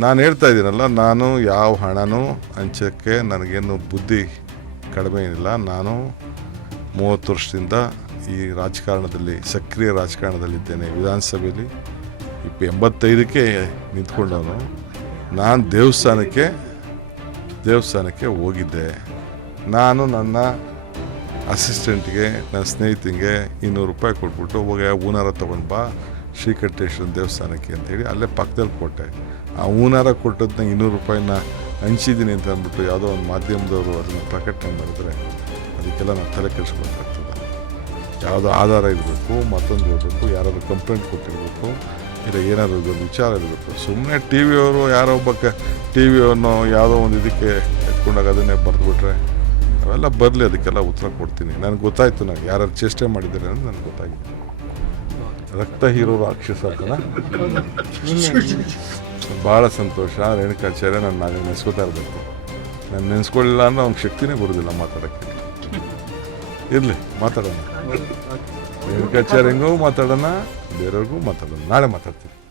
ನಾನು ಹೇಳ್ತಾ ಇದ್ದೀನಲ್ಲ, ನಾನು ಯಾವ ಹಣನೂ ಹಂಚೋಕ್ಕೆ ನನಗೇನು ಬುದ್ಧಿ ಕಡಿಮೆ ಏನಿಲ್ಲ. ನಾನು ಮೂವತ್ತು ವರ್ಷದಿಂದ ಈ ರಾಜಕಾರಣದಲ್ಲಿ, ಸಕ್ರಿಯ ರಾಜಕಾರಣದಲ್ಲಿದ್ದೇನೆ. ವಿಧಾನಸಭೆಯಲ್ಲಿ ಇಪ್ಪ ಎಂಬತ್ತೈದಕ್ಕೆ ನಿಂತ್ಕೊಂಡವನು. ನಾನು ದೇವಸ್ಥಾನಕ್ಕೆ ದೇವಸ್ಥಾನಕ್ಕೆ ಹೋಗಿದ್ದೆ. ನಾನು ನನ್ನ ಅಸಿಸ್ಟೆಂಟ್ಗೆ ನನ್ನ ಸ್ನೇಹಿತನಿಗೆ ಇನ್ನೂರು ರೂಪಾಯಿ ಕೊಟ್ಬಿಟ್ಟು ಹೋಗಿ ಹೂನಾರ ತೊಗೊಂಡು ಬಾ ಶ್ರೀಕಂಠೇಶ್ವರ ದೇವಸ್ಥಾನಕ್ಕೆ ಅಂತೇಳಿ ಅಲ್ಲೇ ಪಕ್ಕದಲ್ಲಿ ಕೊಟ್ಟೆ. ಆ ಹೂನಾರ ಕೊಟ್ಟದ್ನ ಇನ್ನೂರು ರೂಪಾಯಿನ ಹಂಚಿದ್ದೀನಿ ಅಂತ ಅಂದ್ಬಿಟ್ಟು ಯಾವುದೋ ಒಂದು ಮಾಧ್ಯಮದವರು ಅದನ್ನು ಪ್ರಕಟಣೆ ಮಾಡಿದ್ರೆ ಅದಕ್ಕೆಲ್ಲ ನಾವು ತಲೆ ಕೆಡಿಸ್ಬೇಕಾಗ್ತದೆ ಯಾವುದೋ ಆಧಾರ ಇರಬೇಕು, ಮತ್ತೊಂದು ಇರಬೇಕು, ಯಾರಾದರೂ ಕಂಪ್ಲೇಂಟ್ ಕೊಟ್ಟಿರಬೇಕು, ಇಲ್ಲ ಏನಾದರೂ ಒಂದು ವಿಚಾರ ಇರಬೇಕು. ಸುಮ್ಮನೆ ಟಿ ವಿಯವರು ಯಾರೋ ಒಬ್ಬ ಟಿ ವಿಯನ್ನು ಯಾವುದೋ ಒಂದು ಇದಕ್ಕೆ ಎತ್ಕೊಂಡಾಗ ಅದನ್ನೇ ಬರೆದುಬಿಟ್ರೆ ಅವೆಲ್ಲ ಬರಲಿ ಅದಕ್ಕೆಲ್ಲ ಉತ್ತರ ಕೊಡ್ತೀನಿ. ನನಗೆ ಗೊತ್ತಾಯಿತು ನಾನು ಯಾರು ಚೇಷ್ಟೆ ಮಾಡಿದ್ದಾರೆ ಅಂತ ನನಗೆ ಗೊತ್ತಾಗಿದೆ. ರಕ್ತ ಹೀರೋ ರಾಕ್ಷಸ ಬಹಳ ಭಾಳ ಸಂತೋಷ. ರೇಣುಕಾಚಾರ್ಯ ನಾನು ನಾಳೆ ನೆನೆಸ್ಕೋತಾ ಇರಬೇಕು. ನಾನು ನೆನೆಸ್ಕೊಳ್ಳಿಲ್ಲ ಅಂದ್ರೆ ಅವ್ನಿಗೆ ಶಕ್ತಿನೇ ಬರೋದಿಲ್ಲ ಮಾತಾಡೋಕ್ಕೆ. ಇರಲಿ, ಮಾತಾಡೋಣ. ರೇಣುಕಾಚಾರ್ಯಂಗೂ ಮಾತಾಡೋಣ, ಬೇರೆಯವ್ರಿಗೂ ಮಾತಾಡೋಣ. ನಾಳೆ ಮಾತಾಡ್ತೀನಿ.